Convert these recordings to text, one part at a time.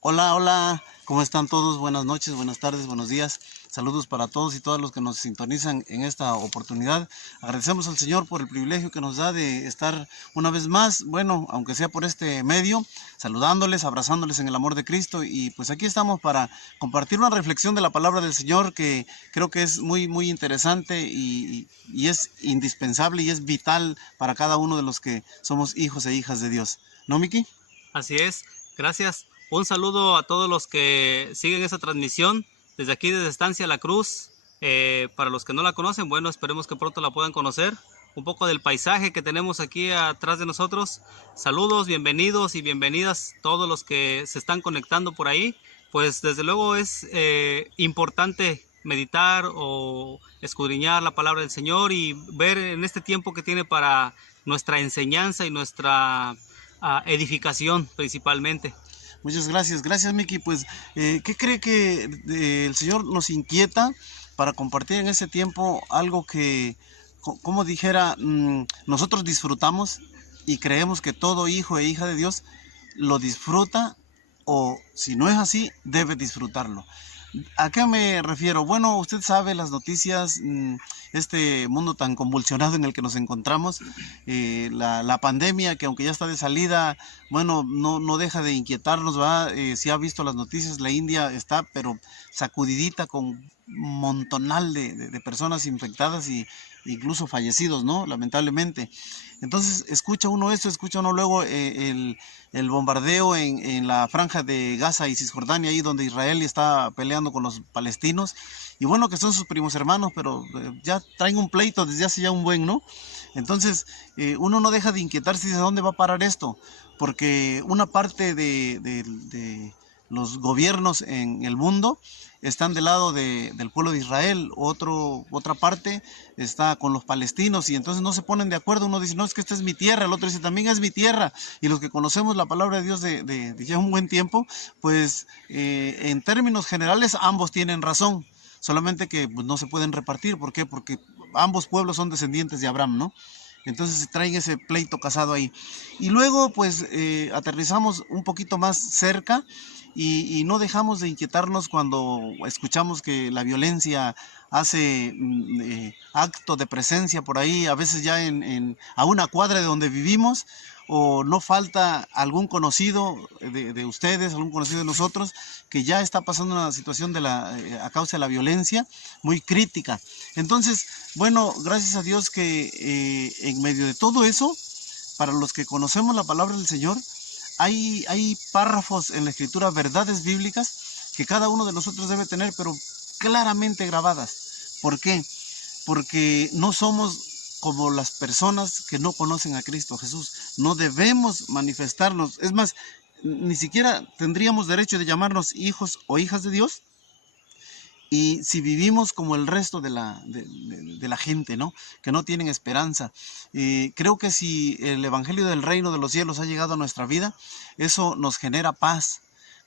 Hola, hola, ¿cómo están todos? Buenas noches, buenas tardes, buenos días. Saludos para todos y todas los que nos sintonizan en esta oportunidad. Agradecemos al Señor por el privilegio que nos da de estar una vez más, bueno, aunque sea por este medio, saludándoles, abrazándoles en el amor de Cristo. Y pues aquí estamos para compartir una reflexión de la palabra del Señor que creo que es muy interesante y es indispensable y es vital para cada uno de los que somos hijos e hijas de Dios. ¿No, Miki? Así es, gracias. Un saludo a todos los que siguen esta transmisión desde aquí, desde Estancia La Cruz. Para los que no la conocen, bueno, esperemos que pronto la puedan conocer. Un poco del paisaje que tenemos aquí atrás de nosotros. Saludos, bienvenidos y bienvenidas todos los que se están conectando por ahí. Pues desde luego es importante meditar o escudriñar la palabra del Señor y ver en este tiempo que tiene para nuestra enseñanza y nuestra edificación principalmente. Muchas gracias, gracias Miki. Pues, ¿qué cree que el Señor nos inquieta para compartir en ese tiempo algo que, como dijera, nosotros disfrutamos y creemos que todo hijo e hija de Dios lo disfruta o si no es así, debe disfrutarlo? ¿A qué me refiero? Bueno, usted sabe las noticias, este mundo tan convulsionado en el que nos encontramos, la pandemia que aunque ya está de salida, bueno, no deja de inquietarnos, ¿va? Si ha visto las noticias, la India está pero sacudidita con un montonal de personas infectadas y incluso fallecidos, ¿no? Lamentablemente. Entonces, escucha uno esto, escucha uno luego el bombardeo en la franja de Gaza y Cisjordania, ahí donde Israel está peleando con los palestinos. Y bueno, que son sus primos hermanos, pero ya traen un pleito desde hace ya un buen, ¿no? Entonces, uno no deja de inquietarse y dice, ¿a dónde va a parar esto? Porque una parte de los gobiernos en el mundo están del lado del pueblo de Israel, otra parte está con los palestinos y entonces no se ponen de acuerdo. Uno dice, no, es que esta es mi tierra, el otro dice, también es mi tierra. Y los que conocemos la palabra de Dios de ya un buen tiempo, pues en términos generales ambos tienen razón, solamente que pues, no se pueden repartir. ¿Por qué? Porque ambos pueblos son descendientes de Abraham, ¿no? Entonces traen ese pleito casado ahí. Y luego pues aterrizamos un poquito más cerca y no dejamos de inquietarnos cuando escuchamos que la violencia hace acto de presencia por ahí, a veces ya a una cuadra de donde vivimos, o no falta algún conocido de ustedes, algún conocido de nosotros, que ya está pasando una situación a causa de la violencia muy crítica. Entonces, bueno, gracias a Dios que en medio de todo eso, para los que conocemos la palabra del Señor, hay párrafos en la Escritura, verdades bíblicas, que cada uno de nosotros debe tener, pero claramente grabadas. ¿Por qué? Porque no somos como las personas que no conocen a Cristo Jesús. No debemos manifestarnos. Es más, ni siquiera tendríamos derecho de llamarnos hijos o hijas de Dios. Y si vivimos como el resto de la gente, ¿no? Que no tienen esperanza. Creo que si el Evangelio del Reino de los Cielos ha llegado a nuestra vida, eso nos genera paz.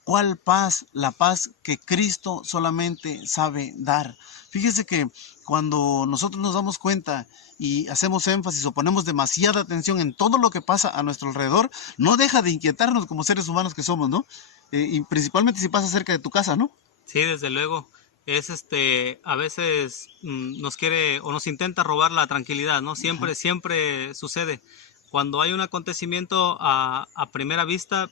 ¿Cuál paz? La paz que Cristo solamente sabe dar. Fíjese que cuando nosotros nos damos cuenta y hacemos énfasis o ponemos demasiada atención en todo lo que pasa a nuestro alrededor, no deja de inquietarnos como seres humanos que somos, ¿no? Y principalmente si pasa cerca de tu casa, ¿no? Sí, desde luego. Es a veces nos quiere o nos intenta robar la tranquilidad, ¿no? Ajá. Siempre sucede. Cuando hay un acontecimiento a primera vista,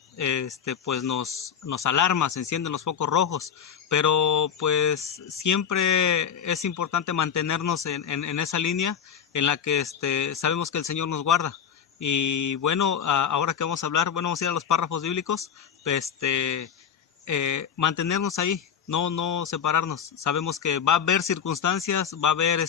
pues nos alarma, se encienden los focos rojos, pero pues siempre es importante mantenernos en esa línea en la que sabemos que el Señor nos guarda. Y bueno, ahora que vamos a hablar, bueno, vamos a ir a los párrafos bíblicos, mantenernos ahí, no separarnos. Sabemos que va a haber circunstancias, va a haber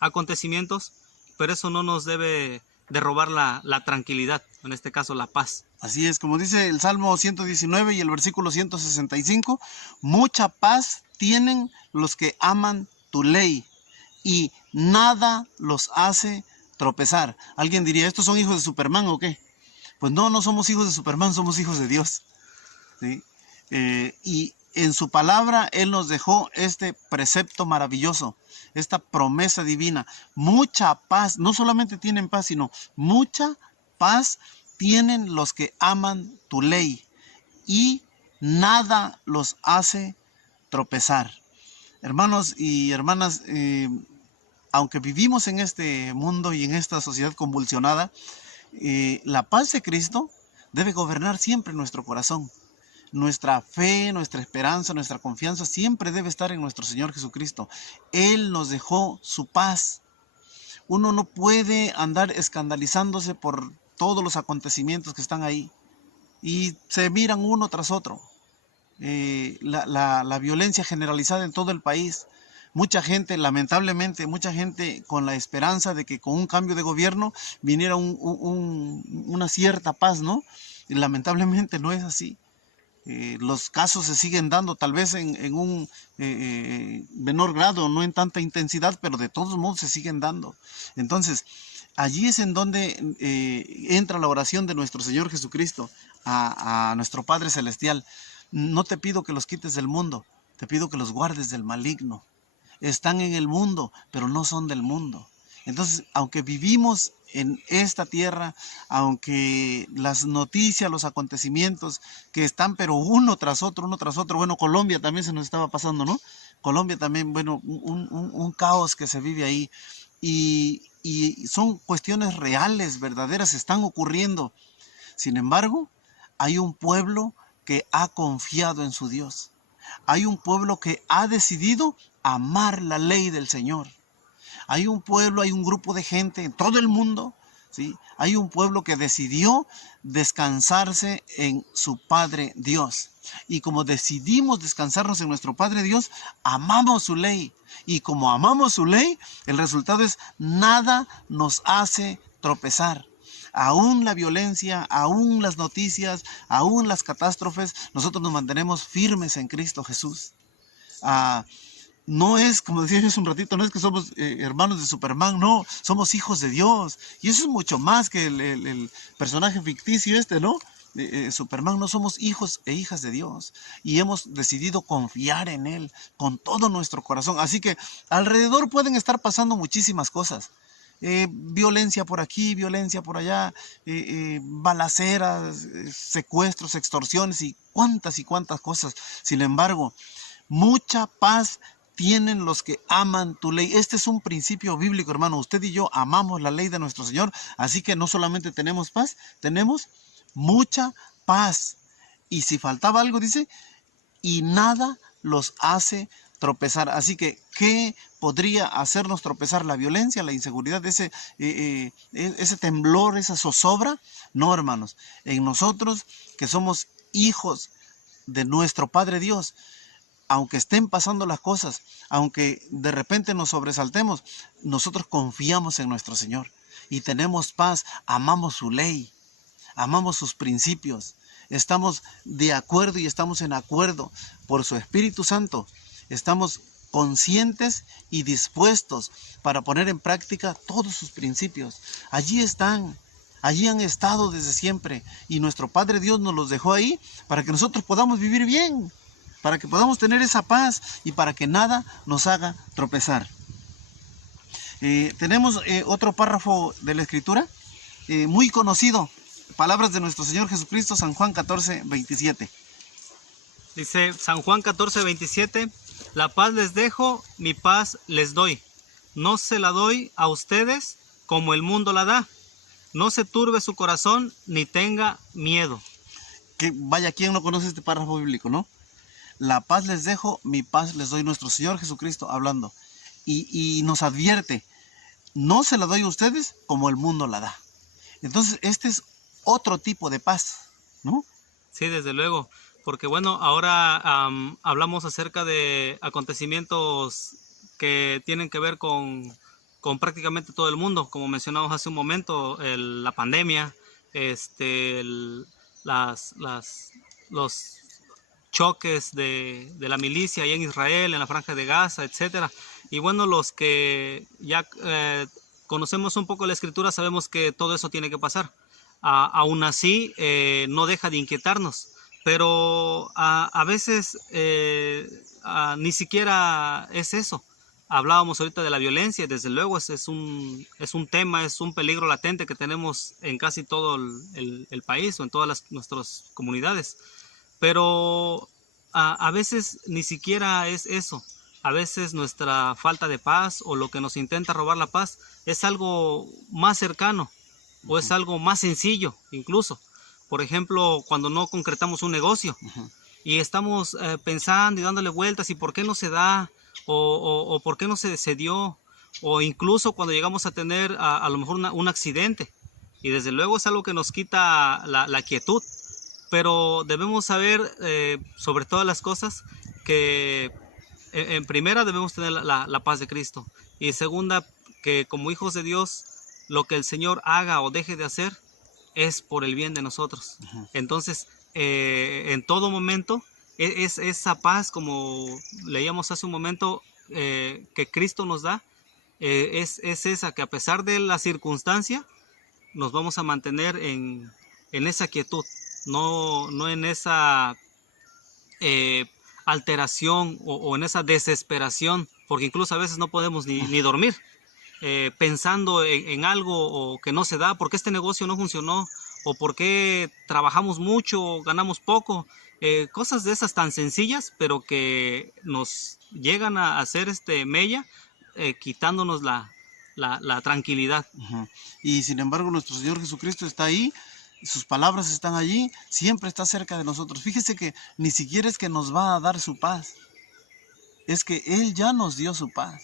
acontecimientos, pero eso no nos debe de robar la tranquilidad, en este caso la paz. Así es, como dice el Salmo 119 y el versículo 165, mucha paz tienen los que aman tu ley y nada los hace tropezar. Alguien diría, ¿estos son hijos de Superman o qué? Pues no, no somos hijos de Superman, somos hijos de Dios. ¿Sí? Y en su palabra Él nos dejó este precepto maravilloso, esta promesa divina. Mucha paz, no solamente tienen paz, sino mucha paz tienen los que aman tu ley, y nada los hace tropezar. Hermanos y hermanas, aunque vivimos en este mundo y en esta sociedad convulsionada, la paz de Cristo debe gobernar siempre nuestro corazón. Nuestra fe, nuestra esperanza, nuestra confianza siempre debe estar en nuestro Señor Jesucristo. Él nos dejó su paz. Uno no puede andar escandalizándose por todos los acontecimientos que están ahí y se miran uno tras otro. La violencia generalizada en todo el país. Mucha gente, lamentablemente, mucha gente con la esperanza de que con un cambio de gobierno viniera una cierta paz, ¿no? Y lamentablemente no es así. Los casos se siguen dando, tal vez en un menor grado, no en tanta intensidad, pero de todos modos se siguen dando. Entonces, allí es en donde entra la oración de nuestro Señor Jesucristo a nuestro Padre Celestial. No te pido que los quites del mundo, te pido que los guardes del maligno. Están en el mundo, pero no son del mundo. Entonces, aunque vivimos en esta tierra, aunque las noticias, los acontecimientos que están, pero uno tras otro, bueno, Colombia también se nos estaba pasando, ¿no? Colombia también, bueno, un caos que se vive ahí. Y son cuestiones reales, verdaderas, están ocurriendo. Sin embargo, hay un pueblo que ha confiado en su Dios. Hay un pueblo que ha decidido amar la ley del Señor. Hay un pueblo, hay un grupo de gente en todo el mundo, ¿sí? Hay un pueblo que decidió descansarse en su Padre Dios. Y como decidimos descansarnos en nuestro Padre Dios, amamos su ley. Y como amamos su ley, el resultado es nada nos hace tropezar. Aún la violencia, aún las noticias, aún las catástrofes, nosotros nos mantenemos firmes en Cristo Jesús. No es, como decía yo hace un ratito, no es que somos hermanos de Superman, no, somos hijos de Dios. Y eso es mucho más que el personaje ficticio ¿no? Superman, no, somos hijos e hijas de Dios. Y hemos decidido confiar en Él con todo nuestro corazón. Así que alrededor pueden estar pasando muchísimas cosas. Violencia por aquí, violencia por allá, balaceras, secuestros, extorsiones y cuántas cosas. Sin embargo, mucha paz tienen los que aman tu ley. Este es un principio bíblico, hermano. Usted y yo amamos la ley de nuestro Señor, así que no solamente tenemos paz, tenemos mucha paz. Y si faltaba algo, dice, y nada los hace tropezar. Así que, ¿qué podría hacernos tropezar? ¿La violencia, la inseguridad, ese temblor, esa zozobra? No, hermanos. En nosotros, que somos hijos de nuestro Padre Dios, aunque estén pasando las cosas, aunque de repente nos sobresaltemos, nosotros confiamos en nuestro Señor y tenemos paz, amamos su ley, amamos sus principios, estamos de acuerdo y estamos en acuerdo por su Espíritu Santo, estamos conscientes y dispuestos para poner en práctica todos sus principios. Allí están, allí han estado desde siempre y nuestro Padre Dios nos los dejó ahí para que nosotros podamos vivir bien, para que podamos tener esa paz y para que nada nos haga tropezar. Tenemos otro párrafo de la Escritura, muy conocido, palabras de nuestro Señor Jesucristo, San Juan 14, 27. Dice San Juan 14, 27, la paz les dejo, mi paz les doy. No se la doy a ustedes como el mundo la da. No se turbe su corazón ni tenga miedo. Que vaya, ¿quién no conoce este párrafo bíblico, no? La paz les dejo, mi paz les doy. Nuestro Señor Jesucristo hablando. Y nos advierte, no se la doy a ustedes como el mundo la da. Entonces, este es otro tipo de paz, ¿no? Sí, desde luego. Porque bueno, ahora hablamos acerca de acontecimientos que tienen que ver con prácticamente todo el mundo. Como mencionamos hace un momento, la pandemia, los choques de la milicia allá en Israel, en la Franja de Gaza, etcétera. Y bueno, los que ya conocemos un poco la Escritura sabemos que todo eso tiene que pasar. Aún así, no deja de inquietarnos. Pero a veces ni siquiera es eso. Hablábamos ahorita de la violencia, desde luego es un tema, es un peligro latente que tenemos en casi todo el país o en todas nuestras comunidades. Pero a veces ni siquiera es eso. A veces nuestra falta de paz o lo que nos intenta robar la paz es algo más cercano o es algo más sencillo incluso. Por ejemplo, cuando no concretamos un negocio y estamos pensando y dándole vueltas y por qué no se da o por qué no se dio, o incluso cuando llegamos a tener a lo mejor un accidente, y desde luego es algo que nos quita la quietud, pero debemos saber sobre todas las cosas que en primera debemos tener la paz de Cristo, y en segunda que como hijos de Dios lo que el Señor haga o deje de hacer es por el bien de nosotros. Entonces en todo momento es esa paz, como leíamos hace un momento, que Cristo nos da, es esa, que a pesar de la circunstancia nos vamos a mantener en esa quietud, no en esa eh, alteración o en esa desesperación, porque incluso a veces no podemos ni dormir. Pensando en algo o que no se da, por qué este negocio no funcionó, o por qué trabajamos mucho o ganamos poco, cosas de esas tan sencillas, pero que nos llegan a hacer mella, quitándonos la tranquilidad. Y sin embargo nuestro Señor Jesucristo está ahí, sus palabras están allí, siempre está cerca de nosotros. Fíjese que ni siquiera es que nos va a dar su paz, es que Él ya nos dio su paz.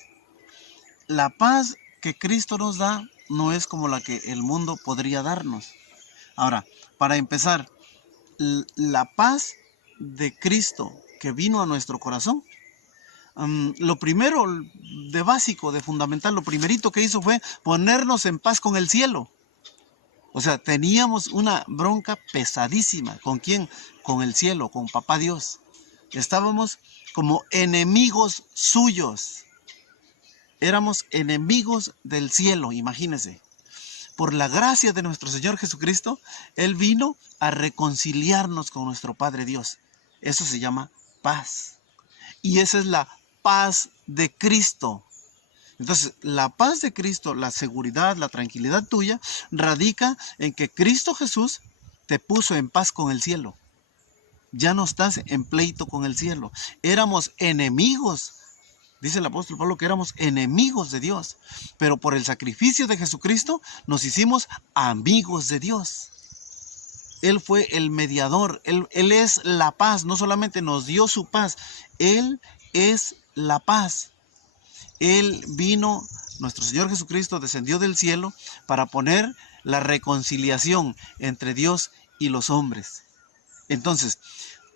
La paz que Cristo nos da no es como la que el mundo podría darnos. Ahora, para empezar, la paz de Cristo que vino a nuestro corazón, lo primero de básico, de fundamental, lo primerito que hizo fue ponernos en paz con el cielo. O sea, teníamos una bronca pesadísima. ¿Con quién? Con el cielo, con Papá Dios. Estábamos como enemigos suyos. Éramos enemigos del cielo, imagínense. Por la gracia de nuestro Señor Jesucristo, Él vino a reconciliarnos con nuestro Padre Dios. Eso se llama paz. Y esa es la paz de Cristo. Entonces, la paz de Cristo, la seguridad, la tranquilidad tuya, radica en que Cristo Jesús te puso en paz con el cielo. Ya no estás en pleito con el cielo. Éramos enemigos. Dice el apóstol Pablo que éramos enemigos de Dios, pero por el sacrificio de Jesucristo nos hicimos amigos de Dios. Él fue el mediador, Él es la paz, no solamente nos dio su paz, Él es la paz. Él vino, nuestro Señor Jesucristo descendió del cielo para poner la reconciliación entre Dios y los hombres. Entonces,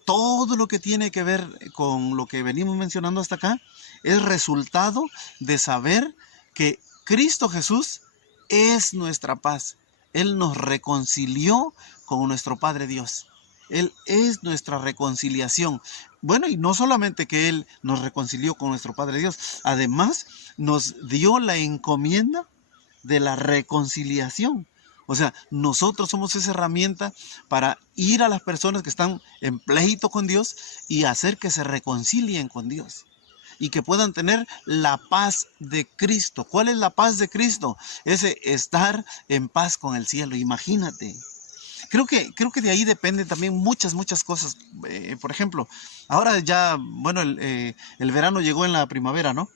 todo lo que tiene que ver con lo que venimos mencionando hasta acá es resultado de saber que Cristo Jesús es nuestra paz. Él nos reconcilió con nuestro Padre Dios. Él es nuestra reconciliación. Bueno, y no solamente que Él nos reconcilió con nuestro Padre Dios, además nos dio la encomienda de la reconciliación. O sea, nosotros somos esa herramienta para ir a las personas que están en pleito con Dios y hacer que se reconcilien con Dios y que puedan tener la paz de Cristo. ¿Cuál es la paz de Cristo? Ese estar en paz con el cielo. Imagínate. Creo que de ahí dependen también muchas cosas. Por ejemplo, ahora ya, bueno, el verano llegó en la primavera, ¿no?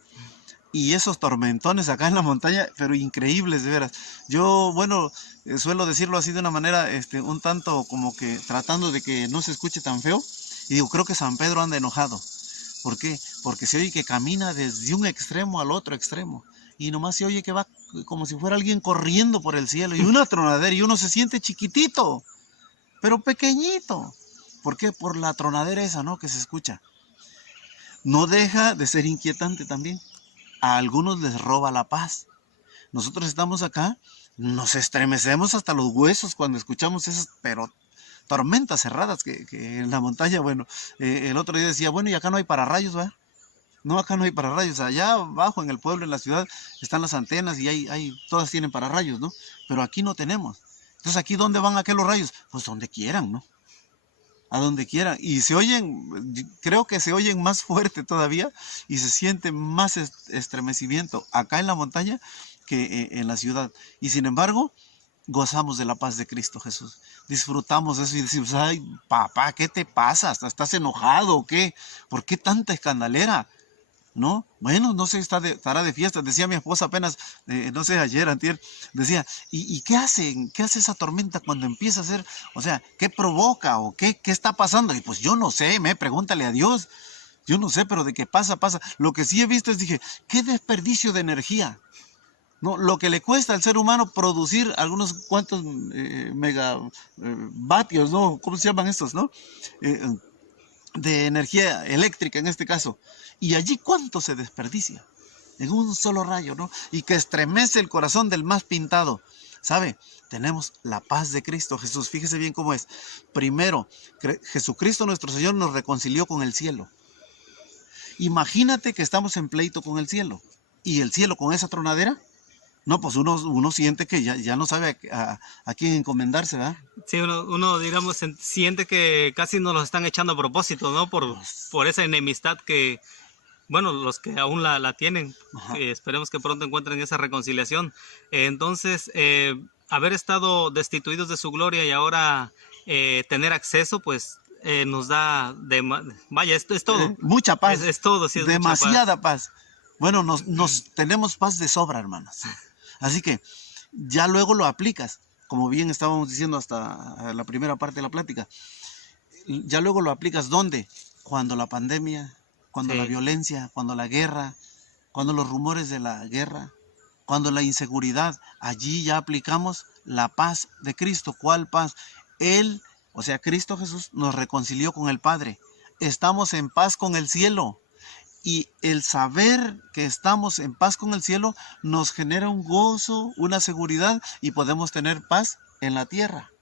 Y esos tormentones acá en la montaña, pero increíbles, de veras. Yo, bueno, suelo decirlo así de una manera, un tanto como que tratando de que no se escuche tan feo. Y digo, creo que San Pedro anda enojado. ¿Por qué? Porque se oye que camina desde un extremo al otro extremo. Y nomás se oye que va como si fuera alguien corriendo por el cielo. Y una tronadera, y uno se siente chiquitito, pero pequeñito. ¿Por qué? Por la tronadera esa, ¿no? Que se escucha. No deja de ser inquietante también. A algunos les roba la paz. Nosotros estamos acá, nos estremecemos hasta los huesos cuando escuchamos esas, pero tormentas cerradas que en la montaña. Bueno, el otro día decía, bueno, y acá no hay pararrayos, ¿va? No, acá no hay pararrayos. Allá abajo en el pueblo, en la ciudad, están las antenas y todas tienen pararrayos, ¿no? Pero aquí no tenemos. Entonces, ¿aquí dónde van aquellos rayos? Pues donde quieran, ¿no? a donde quiera. Y se oyen, creo que se oyen más fuerte todavía y se siente más estremecimiento acá en la montaña que en la ciudad. Y sin embargo, gozamos de la paz de Cristo Jesús. Disfrutamos de eso y decimos, ay, papá, ¿qué te pasa? ¿Estás enojado o qué? ¿Por qué tanta escandalera? ¿No? Bueno, no sé, estará de fiesta. Decía mi esposa apenas, no sé, ayer, antier, decía, ¿y qué hacen? ¿Qué hace esa tormenta cuando empieza a hacer? O sea, ¿qué provoca o qué está pasando? Y pues yo no sé, pregúntale a Dios. Yo no sé, pero de qué pasa, pasa. Lo que sí he visto es, dije, qué desperdicio de energía. ¿No? Lo que le cuesta al ser humano producir algunos cuantos megavatios, ¿no? ¿Cómo se llaman estos, no? Eh, de energía eléctrica en este caso. Y allí cuánto se desperdicia en un solo rayo, ¿no? Y que estremece el corazón del más pintado. ¿Sabe? Tenemos la paz de Cristo Jesús. Fíjese bien cómo es. Primero, Jesucristo nuestro Señor nos reconcilió con el cielo. Imagínate que estamos en pleito con el cielo. ¿Y el cielo con esa tronadera? No, pues uno siente que ya no sabe a quién encomendarse, ¿verdad? Sí, uno, digamos, siente que casi nos los están echando a propósito, ¿no? Por esa enemistad que, bueno, los que aún la tienen, esperemos que pronto encuentren esa reconciliación. Entonces, haber estado destituidos de su gloria y ahora tener acceso, pues nos da, vaya, esto es todo. Mucha paz. Es todo, sí, es demasiada paz. Bueno, nos tenemos paz de sobra, hermanos. Así que ya luego lo aplicas, como bien estábamos diciendo hasta la primera parte de la plática. Ya luego lo aplicas, ¿dónde? Cuando la pandemia, cuando la violencia, cuando la guerra, cuando los rumores de la guerra, cuando la inseguridad, allí ya aplicamos la paz de Cristo. ¿Cuál paz? Él, o sea, Cristo Jesús nos reconcilió con el Padre. Estamos en paz con el cielo. Y el saber que estamos en paz con el cielo nos genera un gozo, una seguridad y podemos tener paz en la tierra.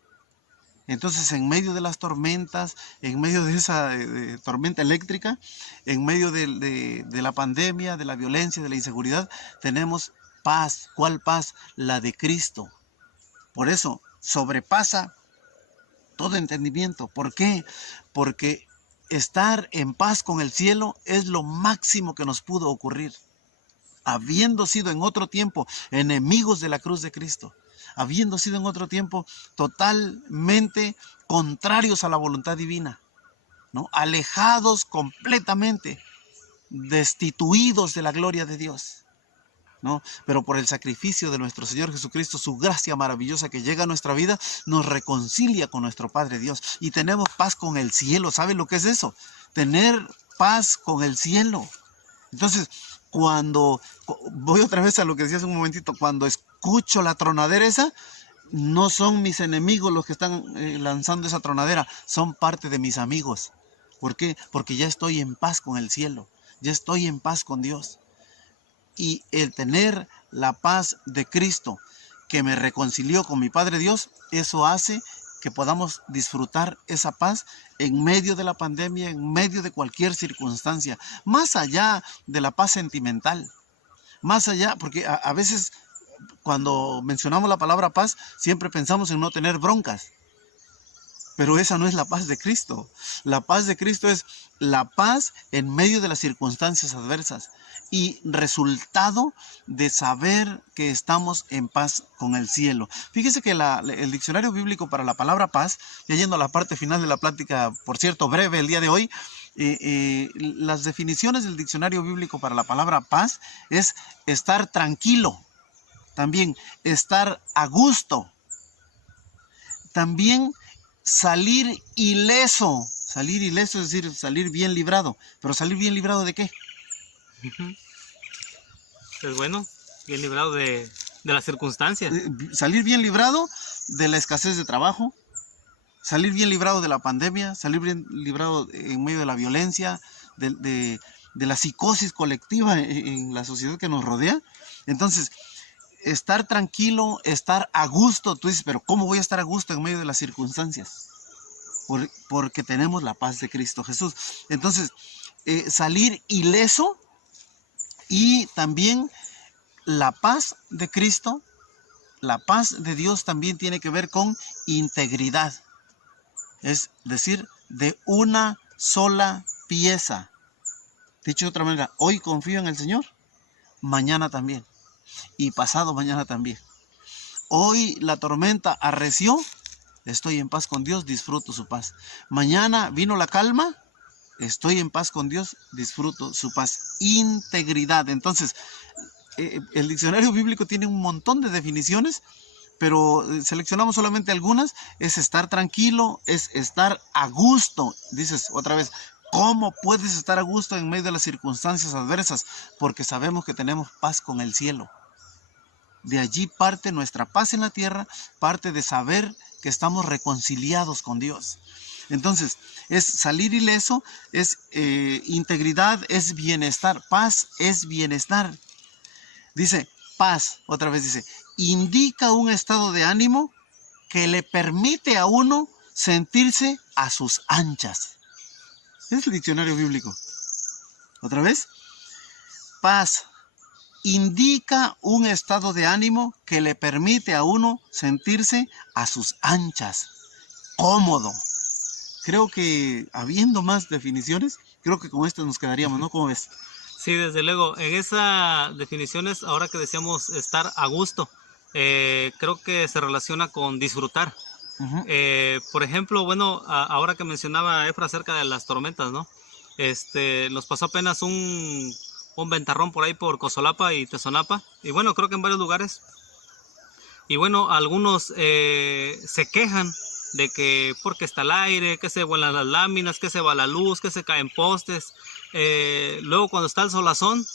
Entonces, en medio de las tormentas, en medio de esa tormenta eléctrica, en medio de la pandemia, de la violencia, de la inseguridad, tenemos paz. ¿Cuál paz? La de Cristo. Por eso, sobrepasa todo entendimiento. ¿Por qué? Porque estar en paz con el cielo es lo máximo que nos pudo ocurrir. Habiendo sido en otro tiempo enemigos de la cruz de Cristo, habiendo sido en otro tiempo totalmente contrarios a la voluntad divina, ¿no? Alejados completamente, destituidos de la gloria de Dios, ¿no? Pero por el sacrificio de nuestro Señor Jesucristo, su gracia maravillosa que llega a nuestra vida, nos reconcilia con nuestro Padre Dios y tenemos paz con el cielo. ¿Saben lo que es eso? Tener paz con el cielo. Entonces, cuando voy otra vez a lo que decía hace un momentito, cuando escucho la tronadera esa, no son mis enemigos los que están lanzando esa tronadera, son parte de mis amigos. ¿Por qué? Porque ya estoy en paz con el cielo, ya estoy en paz con Dios. Y el tener la paz de Cristo que me reconcilió con mi Padre Dios, eso hace que podamos disfrutar esa paz en medio de la pandemia, en medio de cualquier circunstancia, más allá de la paz sentimental, más allá, porque a veces cuando mencionamos la palabra paz, siempre pensamos en no tener broncas, pero esa no es la paz de Cristo. La paz de Cristo es la paz en medio de las circunstancias adversas y resultado de saber que estamos en paz con el cielo. Fíjese que el diccionario bíblico para la palabra paz, ya yendo a la parte final de la plática, por cierto, breve el día de hoy, las definiciones del diccionario bíblico para la palabra paz es estar tranquilo, también estar a gusto, también salir ileso. Salir ileso es decir, salir bien librado. ¿Pero salir bien librado de qué? Pues bueno, bien librado de las circunstancias. Salir bien librado de la escasez de trabajo, salir bien librado de la pandemia, salir bien librado en medio de la violencia, de la psicosis colectiva en la sociedad que nos rodea. Entonces, estar tranquilo, estar a gusto. Tú dices, pero ¿cómo voy a estar a gusto en medio de las circunstancias? Porque tenemos la paz de Cristo Jesús. Entonces, salir ileso y también la paz de Cristo, la paz de Dios también tiene que ver con integridad. Es decir, de una sola pieza. Dicho de otra manera, hoy confío en el Señor, mañana también, y pasado mañana también. Hoy la tormenta arreció, estoy en paz con Dios, disfruto su paz. Mañana vino la calma, estoy en paz con Dios, disfruto su paz. Integridad. Entonces, el diccionario bíblico tiene un montón de definiciones, pero seleccionamos solamente algunas. Es estar tranquilo, es estar a gusto. Dices otra vez, ¿cómo puedes estar a gusto en medio de las circunstancias adversas? Porque sabemos que tenemos paz con el cielo. De allí parte nuestra paz en la tierra, parte de saber que estamos reconciliados con Dios. Entonces, es salir ileso, es integridad, es bienestar. Paz es bienestar. Dice, paz, otra vez dice, indica un estado de ánimo que le permite a uno sentirse a sus anchas. Es el diccionario bíblico. Otra vez, paz indica un estado de ánimo que le permite a uno sentirse a sus anchas, cómodo. Creo que habiendo más definiciones, creo que con esto nos quedaríamos, ¿no? ¿Cómo ves? Sí, desde luego. En esas definiciones, ahora que decíamos estar a gusto, creo que se relaciona con disfrutar. Por ejemplo, bueno, ahora que mencionaba Efra acerca de las tormentas, ¿no? Nos pasó apenas un ventarrón por ahí por Cosolapa y Tezonapa, y bueno, creo que en varios lugares. Y bueno, algunos se quejan de que porque está el aire, que se vuelan las láminas, que se va la luz, que se caen postes. Luego cuando está el solazón,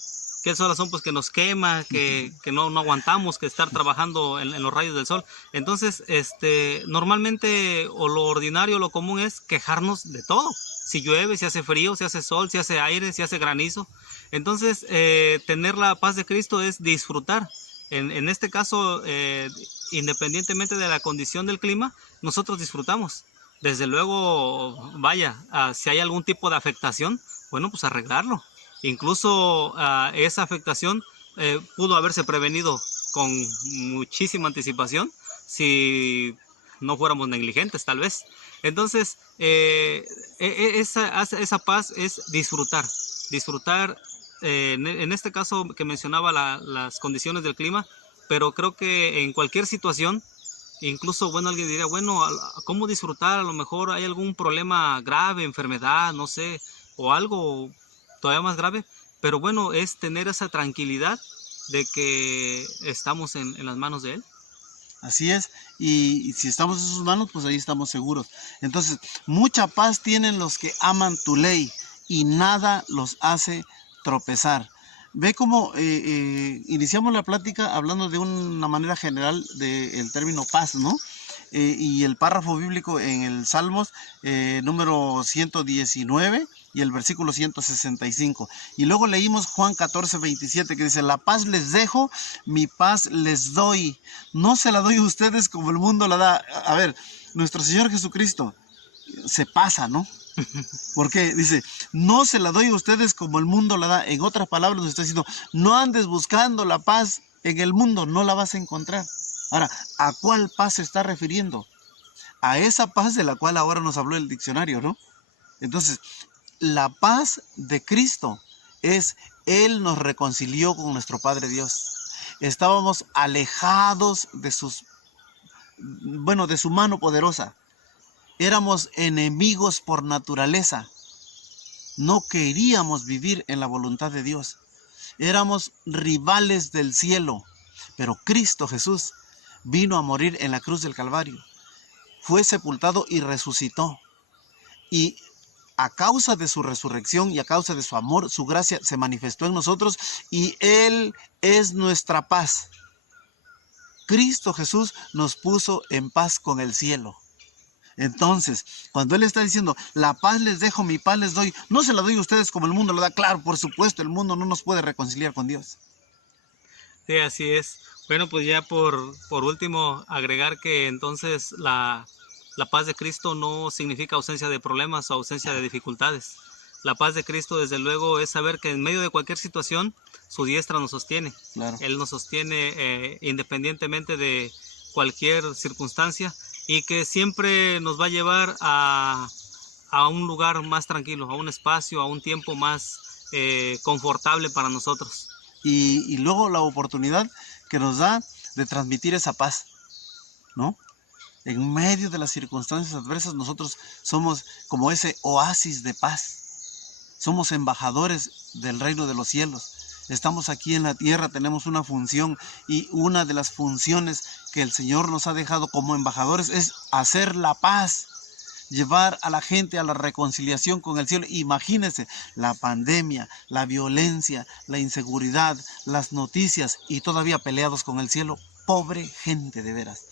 que el solazón pues que nos quema, que no aguantamos que estar trabajando en los rayos del sol. Entonces, normalmente o lo ordinario, lo común es quejarnos de todo. Si llueve, si hace frío, si hace sol, si hace aire, si hace granizo. Entonces, tener la paz de Cristo es disfrutar. En este caso, independientemente de la condición del clima, nosotros disfrutamos. Desde luego, vaya, si hay algún tipo de afectación, bueno, pues arreglarlo. Incluso esa afectación pudo haberse prevenido con muchísima anticipación si no fuéramos negligentes, tal vez. Entonces, esa paz es disfrutar. Disfrutar, en este caso que mencionaba las condiciones del clima, pero creo que en cualquier situación, incluso, bueno, alguien diría, bueno, ¿cómo disfrutar? A lo mejor hay algún problema grave, enfermedad, no sé, o algo todavía más grave, pero bueno, es tener esa tranquilidad de que estamos en las manos de Él. Así es, y si estamos en sus manos, pues ahí estamos seguros. Entonces, mucha paz tienen los que aman tu ley y nada los hace tropezar. Ve cómo iniciamos la plática hablando de una manera general del término paz, ¿no? Y el párrafo bíblico en el Salmos número 119 y el versículo 165. Y luego leímos Juan 14:27 que dice, la paz les dejo, mi paz les doy. No se la doy a ustedes como el mundo la da. A ver, nuestro Señor Jesucristo se pasa, ¿no? Porque dice, no se la doy a ustedes como el mundo la da. En otras palabras nos está diciendo, no andes buscando la paz en el mundo, no la vas a encontrar. Ahora, ¿a cuál paz se está refiriendo? A esa paz de la cual ahora nos habló el diccionario, ¿no? Entonces, la paz de Cristo es, Él nos reconcilió con nuestro Padre Dios. Estábamos alejados de de su mano poderosa. Éramos enemigos por naturaleza. No queríamos vivir en la voluntad de Dios. Éramos rivales del cielo. Pero Cristo Jesús vino a morir en la cruz del Calvario. Fue sepultado y resucitó. Y a causa de su resurrección y a causa de su amor, su gracia se manifestó en nosotros y Él es nuestra paz. Cristo Jesús nos puso en paz con el cielo. Entonces, cuando Él está diciendo, la paz les dejo, mi paz les doy, no se la doy a ustedes como el mundo lo da. Claro, por supuesto, el mundo no nos puede reconciliar con Dios. Sí, así es. Bueno, pues ya por último, agregar que entonces la paz de Cristo no significa ausencia de problemas o ausencia de dificultades. La paz de Cristo, desde luego, es saber que en medio de cualquier situación, su diestra nos sostiene. Claro. Él nos sostiene independientemente de cualquier circunstancia y que siempre nos va a llevar a a un lugar más tranquilo, a un espacio, a un tiempo más confortable para nosotros. Y luego la oportunidad que nos da de transmitir esa paz, ¿no? En medio de las circunstancias adversas, nosotros somos como ese oasis de paz. Somos embajadores del reino de los cielos. Estamos aquí en la tierra, tenemos una función, y una de las funciones que el Señor nos ha dejado como embajadores es hacer la paz, llevar a la gente a la reconciliación con el cielo. Imagínense la pandemia, la violencia, la inseguridad, las noticias, y todavía peleados con el cielo. Pobre gente, de veras.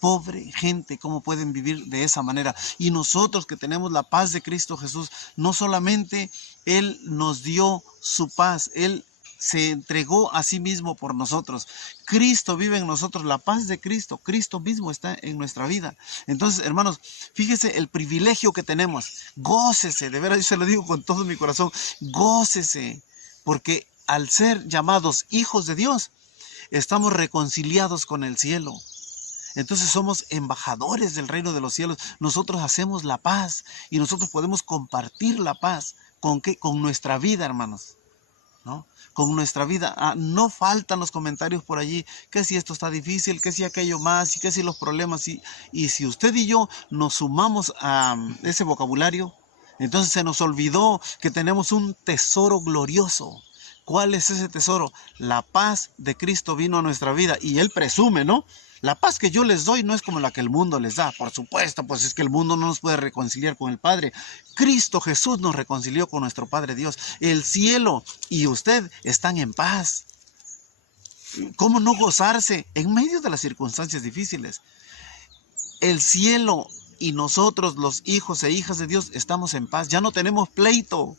Pobre gente, ¿cómo pueden vivir de esa manera? Y nosotros que tenemos la paz de Cristo Jesús, no solamente Él nos dio su paz, Él se entregó a sí mismo por nosotros. Cristo vive en nosotros, la paz de Cristo, Cristo mismo está en nuestra vida. Entonces, hermanos, fíjese el privilegio que tenemos. Gócese, de veras, yo se lo digo con todo mi corazón, gócese, porque al ser llamados hijos de Dios, estamos reconciliados con el cielo. Entonces somos embajadores del reino de los cielos. Nosotros hacemos la paz y nosotros podemos compartir la paz. ¿Con qué? Con nuestra vida, hermanos, ¿no? Con nuestra vida. No faltan los comentarios por allí, que si esto está difícil, que si aquello más, y que si los problemas. Y si usted y yo nos sumamos a ese vocabulario, entonces se nos olvidó que tenemos un tesoro glorioso. ¿Cuál es ese tesoro? La paz de Cristo vino a nuestra vida y Él presume, ¿no? La paz que yo les doy no es como la que el mundo les da. Por supuesto, pues es que el mundo no nos puede reconciliar con el Padre. Cristo Jesús nos reconcilió con nuestro Padre Dios. El cielo y usted están en paz. ¿Cómo no gozarse en medio de las circunstancias difíciles? El cielo y nosotros, los hijos e hijas de Dios, estamos en paz. Ya no tenemos pleito.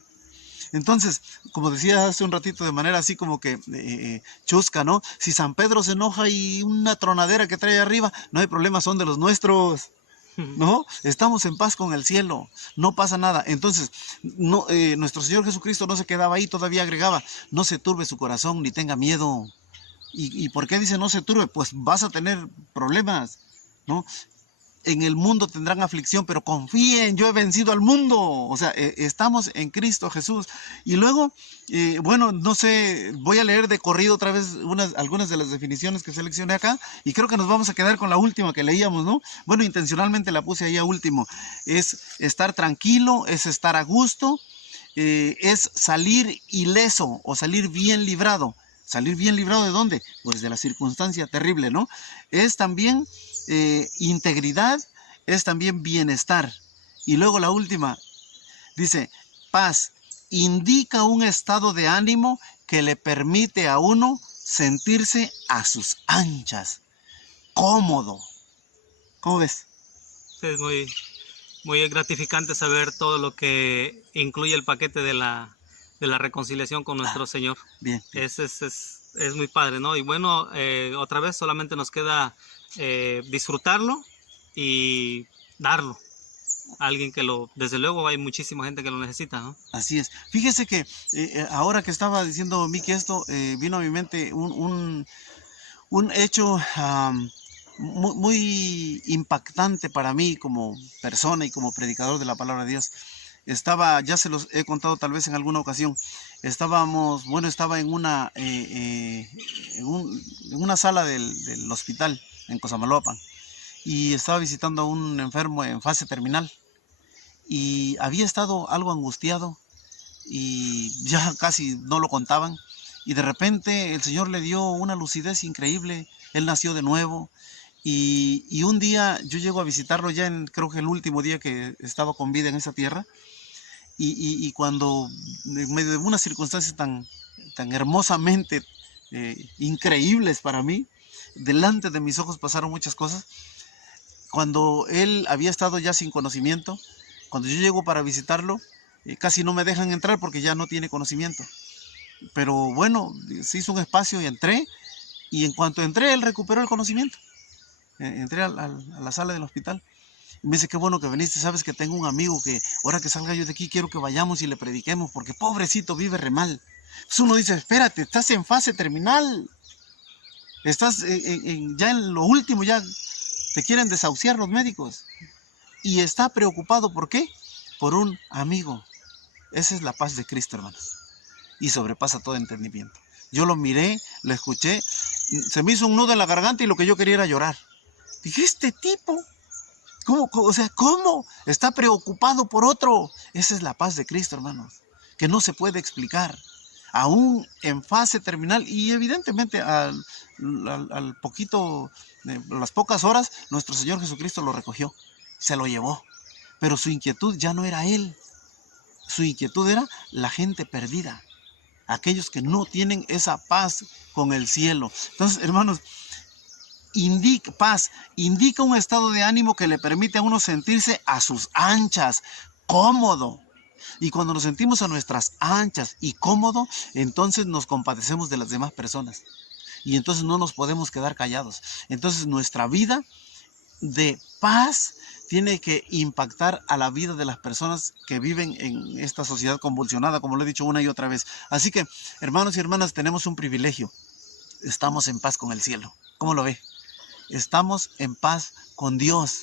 Entonces, como decía hace un ratito, de manera así como que chusca, ¿no? Si San Pedro se enoja y una tronadera que trae arriba, no hay problema, son de los nuestros, ¿no? Estamos en paz con el cielo, no pasa nada. Entonces, no, nuestro Señor Jesucristo no se quedaba ahí, todavía agregaba, no se turbe su corazón ni tenga miedo. ¿Y por qué dice no se turbe? Pues vas a tener problemas, ¿no? En el mundo tendrán aflicción, pero confíen, yo he vencido al mundo. O sea, estamos en Cristo Jesús. Y luego, bueno, no sé, voy a leer de corrido otra vez algunas de las definiciones que seleccioné acá, y creo que nos vamos a quedar con la última que leíamos, ¿no? Bueno, intencionalmente la puse ahí a último. Es estar tranquilo, es estar a gusto, es salir ileso o salir bien librado. ¿Salir bien librado de dónde? Pues de la circunstancia terrible, ¿no? Es también integridad, es también bienestar. Y luego la última, dice, paz, indica un estado de ánimo que le permite a uno sentirse a sus anchas, cómodo. ¿Cómo ves? Es muy gratificante saber todo lo que incluye el paquete de la reconciliación con nuestro Señor. Bien. Es muy padre, ¿no? Y bueno, otra vez solamente nos queda disfrutarlo y darlo a alguien que desde luego hay muchísima gente que lo necesita, ¿no? Así es. Fíjese que ahora que estaba diciendo Miki esto, vino a mi mente un hecho muy impactante para mí como persona y como predicador de la palabra de Dios. Ya se los he contado tal vez en alguna ocasión, estaba en una sala del hospital en Cosamaloapan, y estaba visitando a un enfermo en fase terminal, y había estado algo angustiado, y ya casi no lo contaban, y de repente el Señor le dio una lucidez increíble. Él nació de nuevo, y un día yo llego a visitarlo ya creo que el último día que estaba con vida en esa tierra, y cuando en medio de unas circunstancias tan hermosamente increíbles para mí, delante de mis ojos pasaron muchas cosas. Cuando él había estado ya sin conocimiento, cuando yo llego para visitarlo, casi no me dejan entrar porque ya no tiene conocimiento. Pero bueno, se hizo un espacio y entré, y en cuanto entré, él recuperó el conocimiento. Entré a la sala del hospital. Y me dice, qué bueno que viniste, sabes que tengo un amigo que ahora que salga yo de aquí quiero que vayamos y le prediquemos, porque pobrecito vive re mal. Pues uno dice, espérate, estás en fase terminal, estás ya en lo último, ya te quieren desahuciar los médicos, y está preocupado. ¿Por qué? por un amigo. Esa es la paz de Cristo, hermanos. Y sobrepasa todo entendimiento. Yo lo miré, lo escuché, se me hizo un nudo en la garganta y lo que yo quería era llorar. Dije, este tipo, ¿cómo está preocupado por otro? Esa es la paz de Cristo, hermanos, que no se puede explicar. Aún en fase terminal y evidentemente al poquito, las pocas horas, nuestro Señor Jesucristo lo recogió, se lo llevó. Pero su inquietud ya no era él, su inquietud era la gente perdida, aquellos que no tienen esa paz con el cielo. Entonces, hermanos, paz indica un estado de ánimo que le permite a uno sentirse a sus anchas, cómodo. Y cuando nos sentimos a nuestras anchas y cómodo, entonces nos compadecemos de las demás personas. Y entonces no nos podemos quedar callados. Entonces nuestra vida de paz tiene que impactar a la vida de las personas que viven en esta sociedad convulsionada, como lo he dicho una y otra vez. Así que, hermanos y hermanas, tenemos un privilegio. Estamos en paz con el cielo. ¿Cómo lo ve? Estamos en paz con Dios.